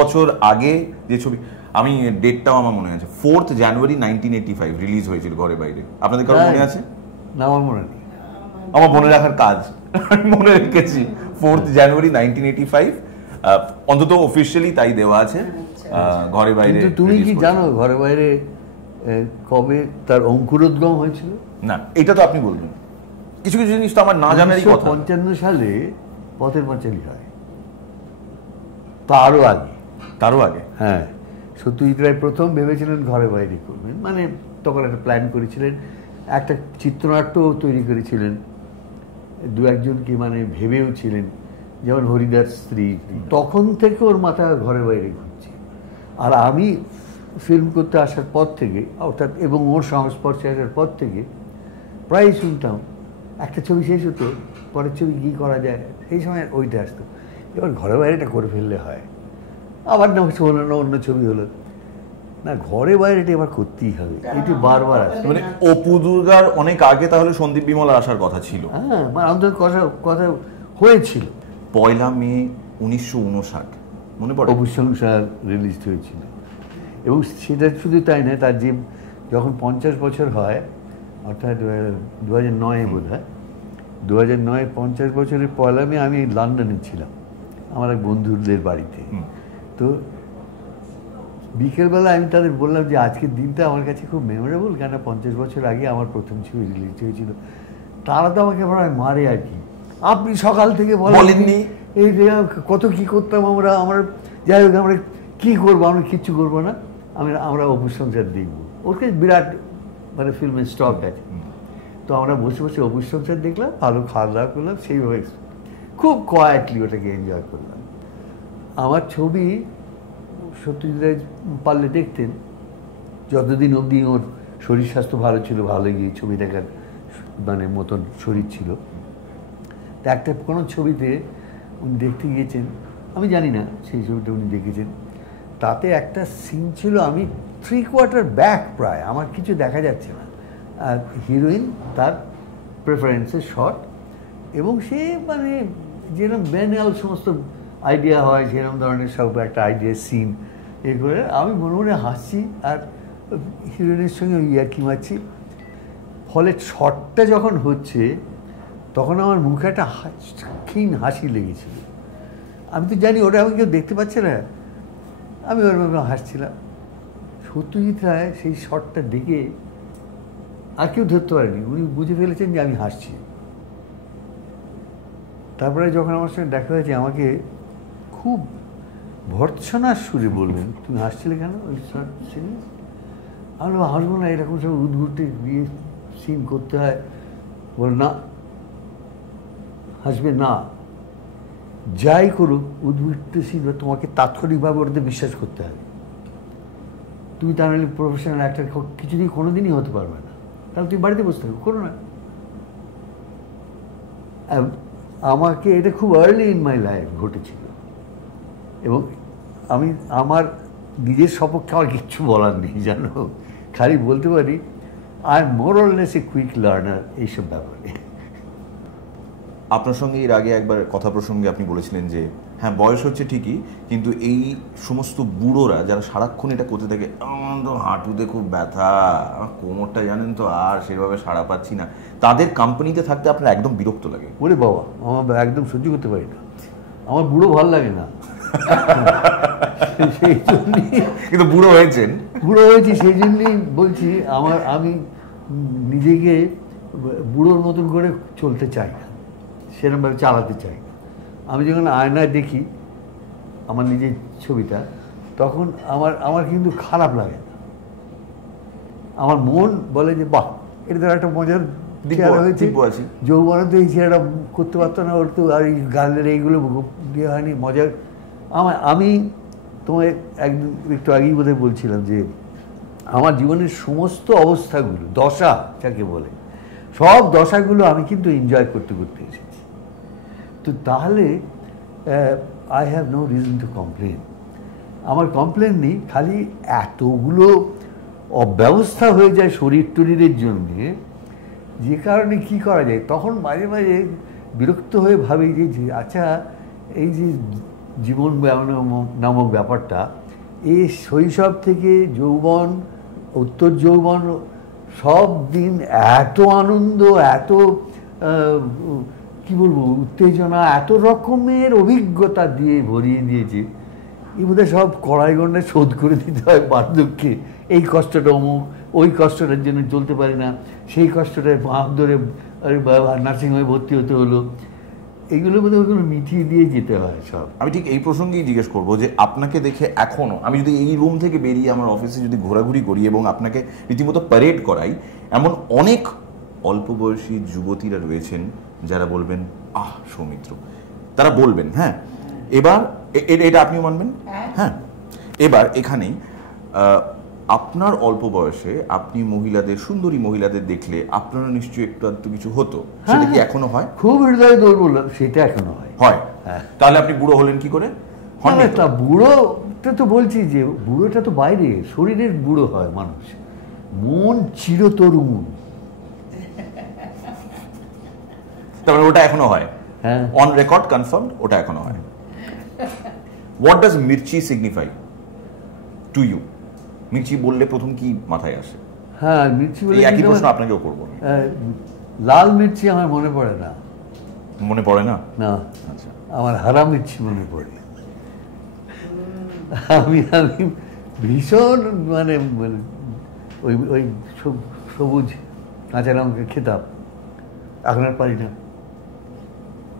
বছর আগে যে ছবি, আমি ডেটটাও আমার মনে আছে, 4th জানুয়ারি 1985 রিলিজ হয়েছিল ঘরে বাইরে। আপনাদের কারো মনে আছে? না, আমার মনে নেই। আমার মনে রাখার কাজ, আমি মনে রেখেছি 4th জানুয়ারি 1985, অন্তত অফিসিয়ালি তাই দেওয়া আছে ঘরে বাইরে। তুমি কি জানো ঘরে বাইরে কবে তার অঙ্কুরোদ্গম হয়েছিল? না, এটা তো আপনি বলবেন। কিছু কিছু জিনিস তো আমার না জানারই কথা। 1955 সালে পথের পাঁচালী হয়, তারও আগে। হ্যাঁ, সত্যজিৎ রায় প্রথম ভেবেছিলেন ঘরে বাইরে করবেন, মানে তখন একটা প্ল্যান করেছিলেন, একটা চিত্রনাট্য তৈরি করেছিলেন, দু একজনকে মানে ভেবেও ছিলেন, যেমন হরিদাস স্ত্রী। তখন থেকে ওর মাথা ঘরে বাইরে ঘুরছে। আর আমি ফিল্ম করতে আসার পর থেকে, অর্থাৎ এবং ওর সংস্পর্শে আসার পর থেকে প্রায়ই শুনতাম একটা ছবি শেষ হতো, পরের ছবি কী করা যায়, সেই সময় ওইটা আসতো। এবার ঘরে বাইরেটা করে ফেললে হয়, আবার না হলো না অন্য ছবি হলো না, ঘরে বাইরেটা এবার করতেই হবে, এটি বারবার আসছে। মানে অপু দুর্গার অনেক আগে তাহলে সন্দীপ বিমলা আসার কথা ছিল। হ্যাঁ, মানে আমাদের কথা হয়েছিল। 1 মে 1959 মনে পড়ে অপু সংসার রিলিজ হয়েছিল, এবং সেটা শুধু তাই নয়, তার যে যখন 50 বছর হয়, অর্থাৎ 2009 বোধ হয়, 2009 50 বছরের 1 মে আমি লন্ডনে ছিলাম আমার এক বন্ধুদের বাড়িতে। তো বিকেলবেলা আমি তাদের বললাম যে আজকের দিনটা আমার কাছে খুব মেমোরেবল, কেন 50 বছর আগে আমার প্রথম ছবি রিলিজ হয়েছিল। তারা তো আমাকে মারে আর কি, আপনি সকাল থেকে বলেননি এই কত কি করতাম আমরা, যাই হোক আমরা কী করবো, আমরা কিচ্ছু করবো না, আমরা অপু সংসার দেখবো। ওর কাছে বিরাট মানে ফিল্মের স্টক আছে। তো আমরা বসে বসে অপু সংসার দেখলাম, ভালো খাওয়া দাওয়া করলাম, সেইভাবে খুব কোয়াইটলি ওটাকে এনজয় করলাম। আমার ছবি সত্যজিৎ রায় পারলে দেখতেন, যতদিন অবধি ওর শরীর স্বাস্থ্য ভালো ছিল, ভালো গিয়ে ছবি দেখার মানে মতন শরীর ছিল। তা একটা কোনো ছবিতে উনি দেখতে গিয়েছেন, আমি জানি না সেই ছবিটা উনি দেখেছেন, তাতে একটা সিন ছিল, আমি 3/4 ব্যাক প্রায়, আমার কিছু দেখা যাচ্ছে না, আর হিরোইন তার প্রেফারেন্সের শট, এবং সে মানে যেরকম ব্যানাল সমস্ত আইডিয়া হয় সেরকম ধরনের সব একটা আইডিয়া সিন এ করে আমি মনে মনে হাসছি আর হিরোইনের সঙ্গে ইয়ার্কি মারছি। ফলে শটটা যখন হচ্ছে তখন আমার মুখে একটা ক্ষীণ হাসি লেগেছিল। আমি তো জানি ওটা আমি কেউ দেখতে পাচ্ছে না, আমি ওরভাবে হাসছিলাম। সত্যজিৎ রায় সেই শটটা দেখে আর কেউ ধরতে পারেনি, উনি বুঝে ফেলেছেন যে আমি হাসছি। তারপরে যখন আমার সঙ্গে দেখা হয়েছে আমাকে খুব ভর্ৎসনার সুরে বললেন, তুমি হাসছিলে কেন ওই শট সিনে? আমি হাসবো না, এরকম সব উদ্ঘুরতে গিয়ে সিন করতে হয়। বল না, হাসবে না, যাই করুক উদ্ভুত সিন তোমাকে তাৎক্ষণিকভাবে ওটাতে বিশ্বাস করতে হবে। তুমি তাহলে প্রফেশনাল অ্যাক্টর কিছুদিন কোনোদিনই হতে পারবে না, তাহলে তুমি বাড়িতে বসতে হবে, করো না। আমাকে এটা খুব আর্লি ইন মাই লাইফ ঘটেছিল, এবং আমি আমার নিজের সপক্ষে আমার কিচ্ছু বলার নেই জানো, খালি বলতে পারি I am more or less a quick learner এইসব ব্যাপারে। আপনার সঙ্গে এর আগে একবার কথা প্রসঙ্গে আপনি বলেছিলেন যে হ্যাঁ বয়স হচ্ছে ঠিকই, কিন্তু এই সমস্ত বুড়োরা যারা সারাক্ষণ এটা করতে থাকে, আমার তো হাঁটুতে খুব ব্যথা, আমার কোমরটা জানেন তো আর সেভাবে সাড়া পাচ্ছি না, তাদের কোম্পানিতে থাকতে আপনার একদম বিরক্ত লাগে? ওরে বাবা, আমার একদম সহ্য করতে পারি না, আমার বুড়ো ভাল লাগে না। সেই জন্যই কিন্তু বুড়ো হয়েছি সেই জন্যই বলছি আমি নিজেকে বুড়োর মতন করে চলতে চাই না, সেরকমভাবে চালাতে চাই না। আমি যখন আয়নায় দেখি আমার নিজের ছবিটা, তখন আমার কিন্তু খারাপ লাগে না, আমার মন বলে যে বাহ, এটা তো একটা মজার চেহারা হয়েছে, যৌবনে তো এই চেহারাটা করতে পারতো না, ওর তো আর এই গানের এইগুলো দিয়ে হয়নি মজার। আমি তোমায় একদিন একটু আগেই বোধহয় বলছিলাম যে আমার জীবনের সমস্ত অবস্থাগুলো, দশা যাকে বলে, সব দশাগুলো আমি কিন্তু এনজয় করতে করতে এসেছি। তো তাহলে I have no reason to complain. আমার কমপ্লেন নেই, খালি এতগুলো অব্যবস্থা হয়ে যায় শরীর টরীরের জন্যে, যে কারণে কি করা যায়, তখন মাঝে মাঝে বিরক্ত হয়ে ভাবি যে আচ্ছা এই যে জীবন নামক ব্যাপারটা, এই শৈশব থেকে যৌবন, উত্তর যৌবন, সব দিন এত আনন্দ, এত কি বলবো উত্তেজনা, এত রকমের অভিজ্ঞতা দিয়ে ভরিয়ে দিয়েছে, এই বোধহয় সব কড়াই গন্ডায় শোধ করে দিতে হয় বার্ধক্যে। এই কষ্টটা অমুক, ওই কষ্টটার জন্য চলতে পারি না, সেই কষ্টটায় বাঁধ ধরে নার্সিংহোমে ভর্তি হতে হলো, এইগুলো বোধহয় ওইগুলো মিটিয়ে দিয়ে যেতে হয় সব। আমি ঠিক এই প্রসঙ্গেই জিজ্ঞেস করবো যে আপনাকে দেখে এখনো, আমি যদি এই রুম থেকে বেরিয়ে আমার অফিসে যদি ঘোরাঘুরি করি এবং আপনাকে রীতিমতো প্যারেড করাই, এমন অনেক অল্প বয়সী যুবতীরা রয়েছেন যারা বলবেন আহ সৌমিত্র, তারা বলবেন। হ্যাঁ, এবার এটা আপনিও মানবেন। হ্যাঁ, এবার এখানেই আপনার অল্প বয়সে আপনি মহিলাদের, সুন্দরী মহিলাদের দেখলে আপনারা নিশ্চয়ই একটু আধটু কিছু হতো, সেটা কি এখনো হয়? খুব হৃদয় দৌড় বললাম, সেটা এখনো হয়। হ্যাঁ, তাহলে আপনি বুড়ো হলেন কি করে? বুড়োটা তো বলছি যে বুড়োটা তো বাইরে, শরীরের বুড়ো হয় মানুষ, মন চিরতরুণ। তার মানে ওটা এখনো হয়, অন রেকর্ড কনফার্ম, ওটা এখনো হয়। What does mirchi signify to you? মির্চি বললে প্রথম কি মাথায় আসে? হ্যাঁ, মির্চি বলে একই প্রশ্ন আপনাকেও করবো। লাল মির্চি আমার মনে পড়ে না। মনে পড়ে না? না, আমার হারা মির্চি মনে পড়ে। আমি ভীষণ মানে ওই ওই সবুজ কাঁচা লঙ্কা খেতাম, এখন আর পারি না,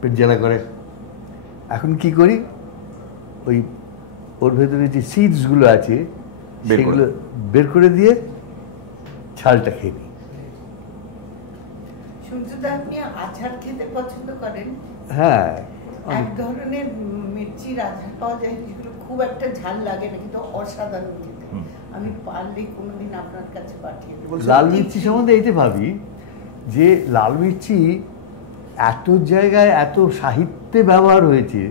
পেট জ্বালা করে। এখন কি করি, ওই ওর ভেতরে যে সিডসগুলো আছে সেগুলো বের করে দিয়ে ছালটা খেয়ে নিই। সূর্যদা, আপনি আচার খেতে পছন্দ করেন? হ্যাঁ, এক ধরনের মির্চির আচার পাওয়া যায়, যেগুলো খুব একটা ঝাল লাগে না, কিন্তু অসাধারণ খেতে। আমি পারলে কোনোদিন আপনার কাছে পাঠিয়ে দেব। লাল মির্চি সম্বন্ধে এইতে ভাবি যে লাল মির্চি এত জায়গায়, এত সাহিত্যে ব্যবহার হয়েছে,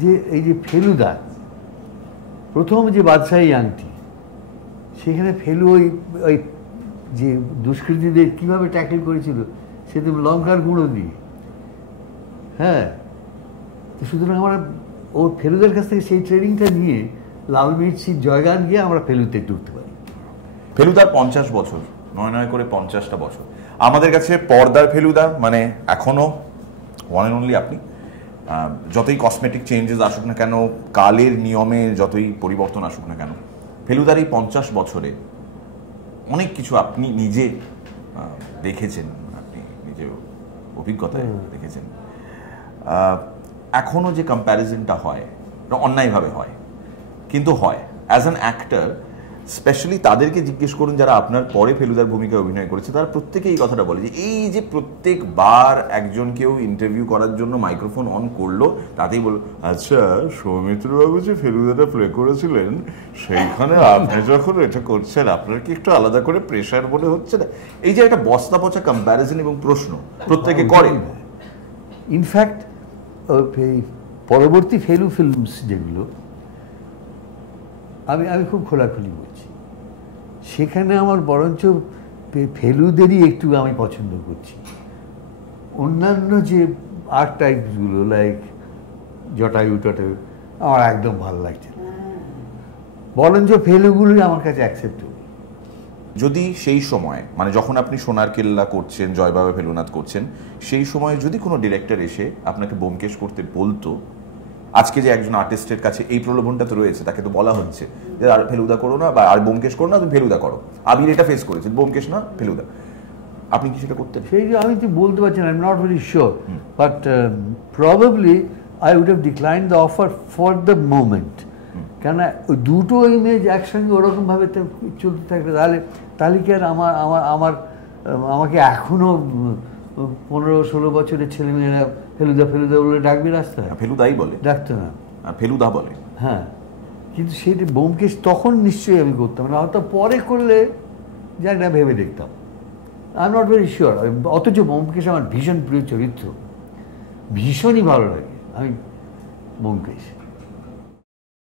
যে এই যে ফেলুদা প্রথম যে বাদশাহী আংটি, সেখানে ফেলু ওই যে দুষ্কৃতীদের কীভাবে ট্যাকল করেছিল, সে তো লঙ্কার গুঁড়ো দিয়ে। হ্যাঁ, তো সুতরাং আমরা ওর ফেলুদার কাছ থেকে সেই ট্রেনিংটা নিয়ে লাল মির্চির জয়গান গিয়ে আমরা ফেলুতে ঢুকতে পারি। ফেলুদার 50 বছর, 9 করে 50টা বছর আমাদের কাছে পর্দার ফেলুদা মানে এখনো ওয়ান অ্যান্ড অনলি আপনি। যতই কসমেটিক চেঞ্জেস আসুক না কেন, কালের নিয়মে যতই পরিবর্তন আসুক না কেন, ফেলুদার এই 50 বছরে অনেক কিছু আপনি নিজে দেখেছেন, আপনি নিজে অভিজ্ঞতায় দেখেছেন। এখনো যে কম্প্যারিজনটা হয়, অন্যায়ভাবে হয়, কিন্তু হয়। অ্যাজ অ্যান অ্যাক্টর স্পেশালি তাদেরকে জিজ্ঞেস করুন যারা আপনার পরে ফেলুদার ভূমিকায় অভিনয় করেছে, তারা প্রত্যেকে এই কথাটা বলে যে এই যে প্রত্যেকবার একজন কেউ ইন্টারভিউ করার জন্য মাইক্রোফোন অন করলো, তাতেই বলল আচ্ছা সৌমিত্রবাবু যে ফেলুদাটা প্লে করেছিলেন, সেইখানে আপনি যখন এটা করছেন আপনার কি একটু আলাদা করে প্রেশার মনে হচ্ছে না? এই যে একটা বস্তা পচা কম্প্যারিজন এবং প্রশ্ন প্রত্যেকে করে। ইনফ্যাক্ট পরবর্তী ফেলু ফিল্মস যেগুলো আমি খুব খোলাখুলি বলছি, সেখানে আমার বরঞ্চ ফেলুদেরই একটু আমি পছন্দ করছি। অন্যান্য যে আর্ট টাইপসগুলো লাইক জটায়ু টটায়ু আমার একদম ভালো লাগছে না, বরঞ্চ ফেলুগুলোই আমার কাছে অ্যাকসেপ্টেবল। যদি সেই সময় মানে যখন আপনি সোনার কেল্লা করছেন, জয়বাবা ফেলুনাথ করছেন, সেই সময় যদি কোনো ডিরেক্টর এসে আপনাকে ব্যোমকেশ করতে বলতো, আজকে যে একজন আর্টিস্টের কাছে এই প্রলোভনটা তো রয়েছে, তাকে তো বলা হচ্ছে যে আর ফেলুদা করো না বা আর ব্যোমকেশ করো না, তুমি ফেলুদা করো। আবির এটা ফেস করেছে, ব্যোমকেশ না ফেলুদা, আপনি কি সেটা করতেন? সেই যে আমি তো বলতে পারছি না, I am not very sure, but probably I would have declined the offer for the moment, কেননা ওই দুটো ইমেজ একসঙ্গে ওরকমভাবে চলতে থাকলে তাহলে কি আর আমাকে এখনও 15-16 বছরের ছেলেমেয়েরা ফেলুদা ফেলুদা বলে ডাকবে রাস্তায়? ফেলুদাই বলে, ডাকতো না, ফেলুদা বলে। হ্যাঁ, কিন্তু সেটি ব্যোমকেশ তখন নিশ্চয়ই আমি করতাম না, হয়তো পরে করলে জানি না, ভেবে দেখতাম, I am not very sure. অথচ ব্যোমকেশ আমার ভীষণ প্রিয় চরিত্র, ভীষণই ভালো লাগে আমি ব্যোমকেশ।